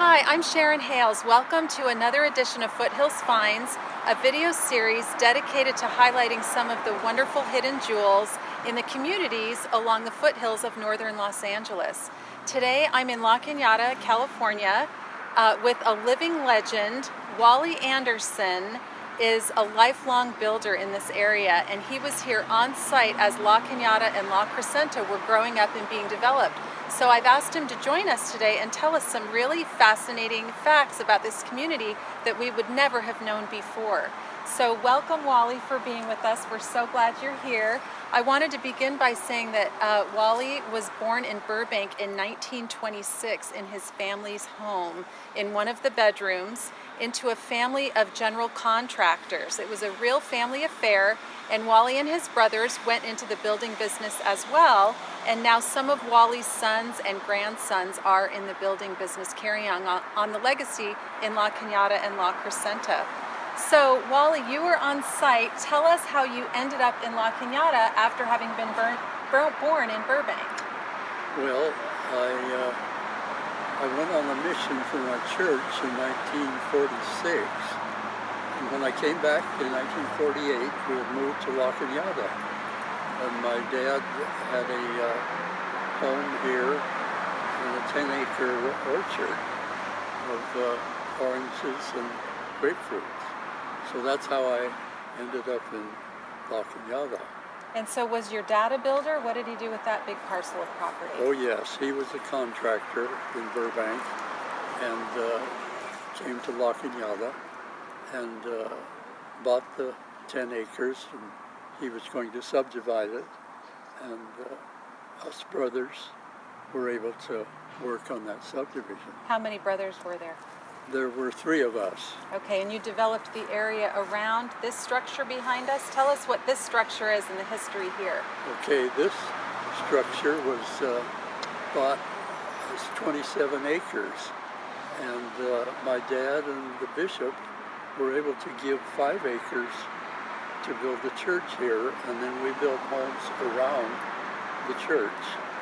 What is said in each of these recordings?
Hi, I'm Sharon Hales. Welcome to another edition of Foothills Finds, a video series dedicated to highlighting some of the wonderful hidden jewels in the communities along the foothills of northern Los Angeles. Today I'm in La Canada, California, with a living legend. Wally Anderson is a lifelong builder in this area, and he was here on site as La Canada and La Crescenta were growing up and being developed. So I've asked him to join us today and tell us some really fascinating facts about this community that we would never have known before. So welcome, Wally, for being with us. We're so glad you're here. I wanted to begin by saying that Wally was born in Burbank in 1926 in his family's home in one of the bedrooms into a family of general contractors. It was a real family affair, and Wally and his brothers went into the building business as well, and now some of Wally's sons and grandsons are in the building business, carrying on the legacy in La Canada and La Crescenta. So, Wally, you were on site. Tell us how you ended up in La Canada after having been born in Burbank. Well, I went on a mission for my church in 1946. And when I came back in 1948, we had moved to La Canada. And my dad had a home here in a 10-acre orchard of oranges and grapefruits. So that's how I ended up in La Canada. And so was your dad a builder? What did he do with that big parcel of property? Oh yes, he was a contractor in Burbank and came to La Canada and bought the 10 acres, and he was going to subdivide it, and us brothers were able to work on that subdivision. How many brothers were there? There were 3 of us. Okay, and you developed the area around this structure behind us. Tell us what this structure is and the history here. Okay, this structure was bought as 27 acres, and my dad and the bishop were able to give 5 acres to build the church here, and then we built homes around the church.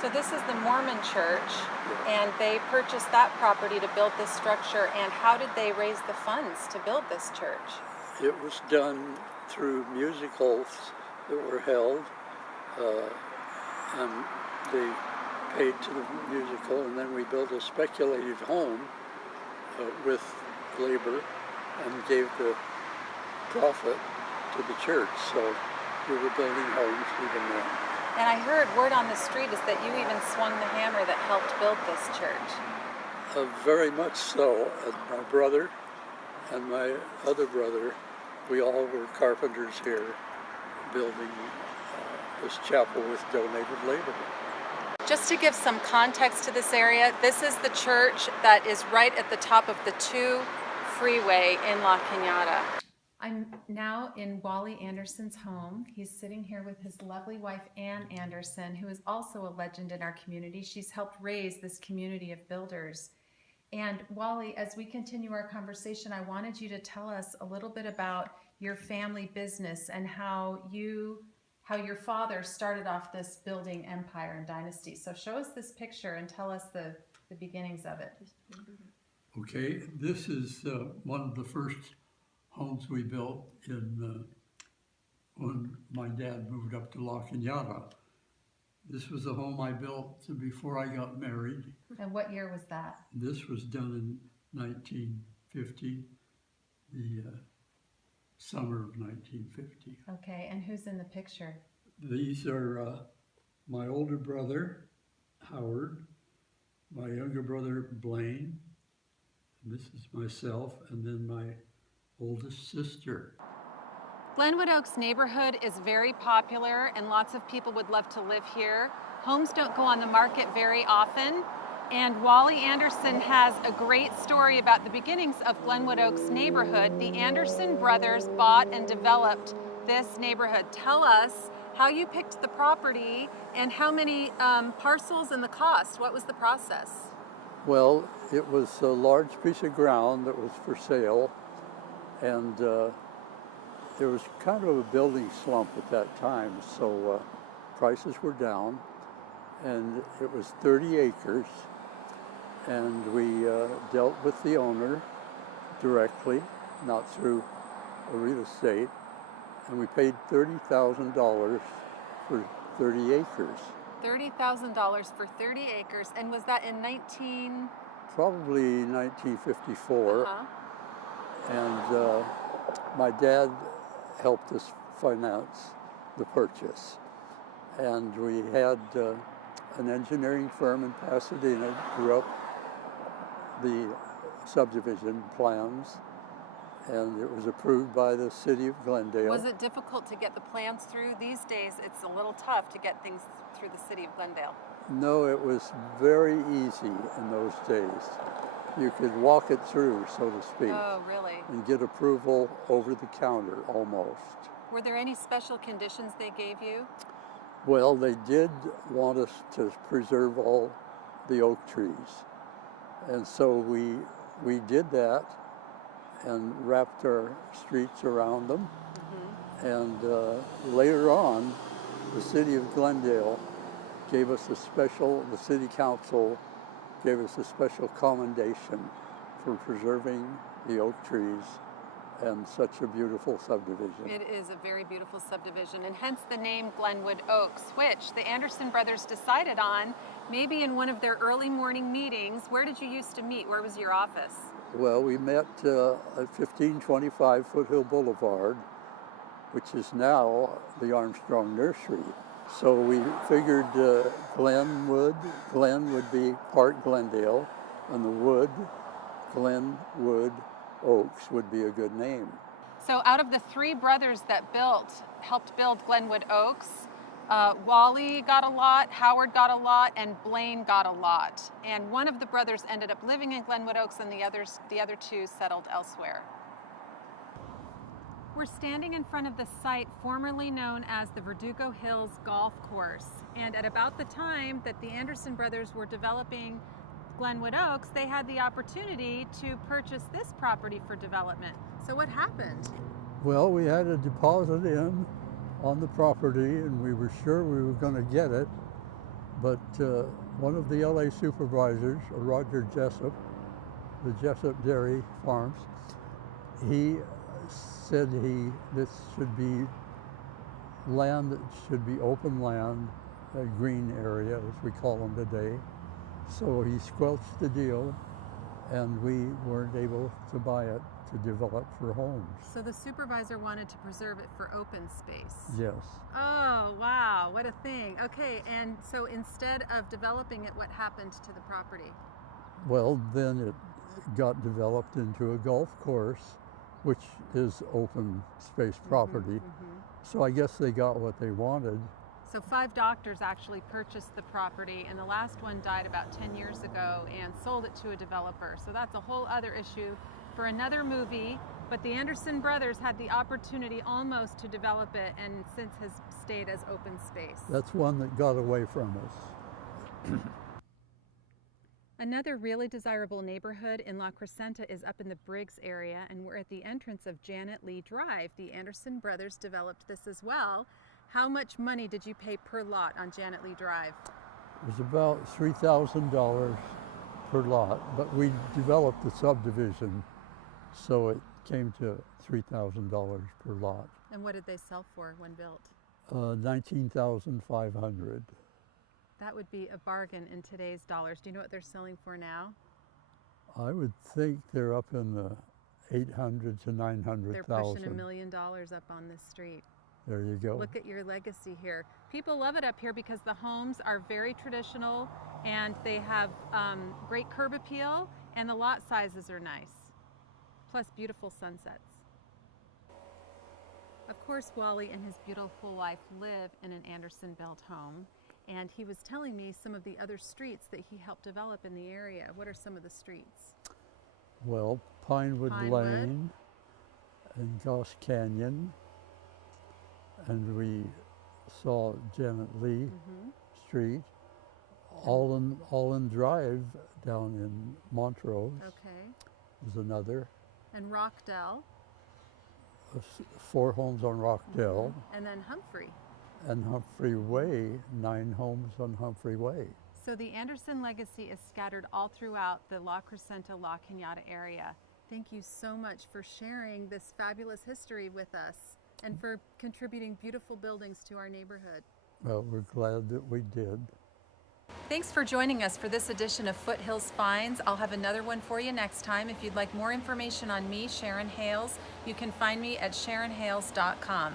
So this is the Mormon Church, Yes. and they purchased that property to build this structure. And how did they raise the funds to build this church? It was done through musicals that were held, and they paid to the musical, and then we built a speculative home with labor and gave the profit to the church. So we were building homes even then. And I heard word on the street is that you even swung the hammer that helped build this church. Very much so. My brother and my other brother, we all were carpenters here building this chapel with donated labor. Just to give some context to this area, this is the church that is right at the top of the 2 freeway in La Canada. I'm now in Wally Anderson's home. He's sitting here with his lovely wife, Ann Anderson, who is also a legend in our community. She's helped raise this community of builders. And Wally, as we continue our conversation, I wanted you to tell us a little bit about your family business and how your father started off this building empire and dynasty. So show us this picture and tell us the beginnings of it. Okay, this is one of the first homes we built in when my dad moved up to La Canada. This was a home I built before I got married. And what year was that? This was done in 1950, the summer of 1950. Okay, and who's in the picture? These are my older brother, Howard, my younger brother, Blaine, and this is myself, and then my oldest sister. Glenwood Oaks neighborhood is very popular and lots of people would love to live here. Homes don't go on the market very often, and Wally Anderson has a great story about the beginnings of Glenwood Oaks neighborhood. The Anderson brothers bought and developed this neighborhood. Tell us how you picked the property and how many parcels and the cost. What was the process? Well, it was a large piece of ground that was for sale, and there was kind of a building slump at that time, so prices were down, and it was 30 acres, and we dealt with the owner directly, not through a real estate, and we paid $30,000 for 30 acres. $30,000 for 30 acres, and was that in 19? Probably 1954, Uh-huh. and my dad helped us finance the purchase. And we had an engineering firm in Pasadena drew up the subdivision plans, and it was approved by the city of Glendale. Was it difficult to get the plans through? These days, it's a little tough to get things through the city of Glendale. No, it was very easy in those days. You could walk it through, so to speak. Oh, really? And get approval over the counter almost. Were there any special conditions they gave you? Well, they did want us to preserve all the oak trees. And so we did that and wrapped our streets around them. Mm-hmm. And later on, the city of Glendale gave us the city council gave us a special commendation for preserving the oak trees and such a beautiful subdivision. It is a very beautiful subdivision, and hence the name Glenwood Oaks, which the Anderson brothers decided on maybe in one of their early morning meetings. Where did you used to meet? Where was your office? Well, we met at 1525 Foothill Boulevard, which is now the Armstrong Nursery. So we figured Glen would be part Glendale, and the wood, Glenwood Oaks, would be a good name. So out of the three brothers that helped build Glenwood Oaks, Wally got a lot, Howard got a lot, and Blaine got a lot. And one of the brothers ended up living in Glenwood Oaks, and the other two settled elsewhere. We're standing in front of the site formerly known as the Verdugo Hills Golf Course. And at about the time that the Anderson brothers were developing Glenwood Oaks, they had the opportunity to purchase this property for development. So what happened? Well, we had a deposit in on the property, and we were sure we were going to get it. But one of the LA supervisors, Roger Jessup, the Jessup Dairy Farms, he said this should be land that should be open land, a green area as we call them today. So he squelched the deal, and we weren't able to buy it to develop for homes. So the supervisor wanted to preserve it for open space. Yes. Oh, wow, what a thing. Okay, and so instead of developing it, what happened to the property? Well, then it got developed into a golf course, which is open space property. So I guess they got what they wanted. So 5 doctors actually purchased the property, and the last one died about 10 years ago and sold it to a developer. So that's a whole other issue for another movie, but the Anderson brothers had the opportunity almost to develop it, and since has stayed as open space. That's one that got away from us. Another really desirable neighborhood in La Crescenta is up in the Briggs area, and we're at the entrance of Janet Lee Drive. The Anderson brothers developed this as well. How much money did you pay per lot on Janet Lee Drive? It was about $3,000 per lot, but we developed the subdivision, so it came to $3,000 per lot. And what did they sell for when built? $19,500. That would be a bargain in today's dollars. Do you know what they're selling for now? I would think they're up in the 800 to 900,000. They're pushing $1 million up on this street. There you go. Look at your legacy here. People love it up here because the homes are very traditional, and they have great curb appeal, and the lot sizes are nice. Plus beautiful sunsets. Of course, Wally and his beautiful wife live in an Anderson-built home, and he was telling me some of the other streets that he helped develop in the area. What are some of the streets? Well, Pinewood Lane and Goss Canyon, and we saw Janet Lee Street, Allen Drive down in Montrose. Okay. Is another. And Rockdale. 4 homes on Rockdale. And then Humphrey. And Humphrey Way, 9 homes on Humphrey Way. So the Anderson legacy is scattered all throughout the La Crescenta-La Canada area. Thank you so much for sharing this fabulous history with us and for contributing beautiful buildings to our neighborhood. Well, we're glad that we did. Thanks for joining us for this edition of Foothills Finds. I'll have another one for you next time. If you'd like more information on me, Sharon Hales, you can find me at sharonhales.com.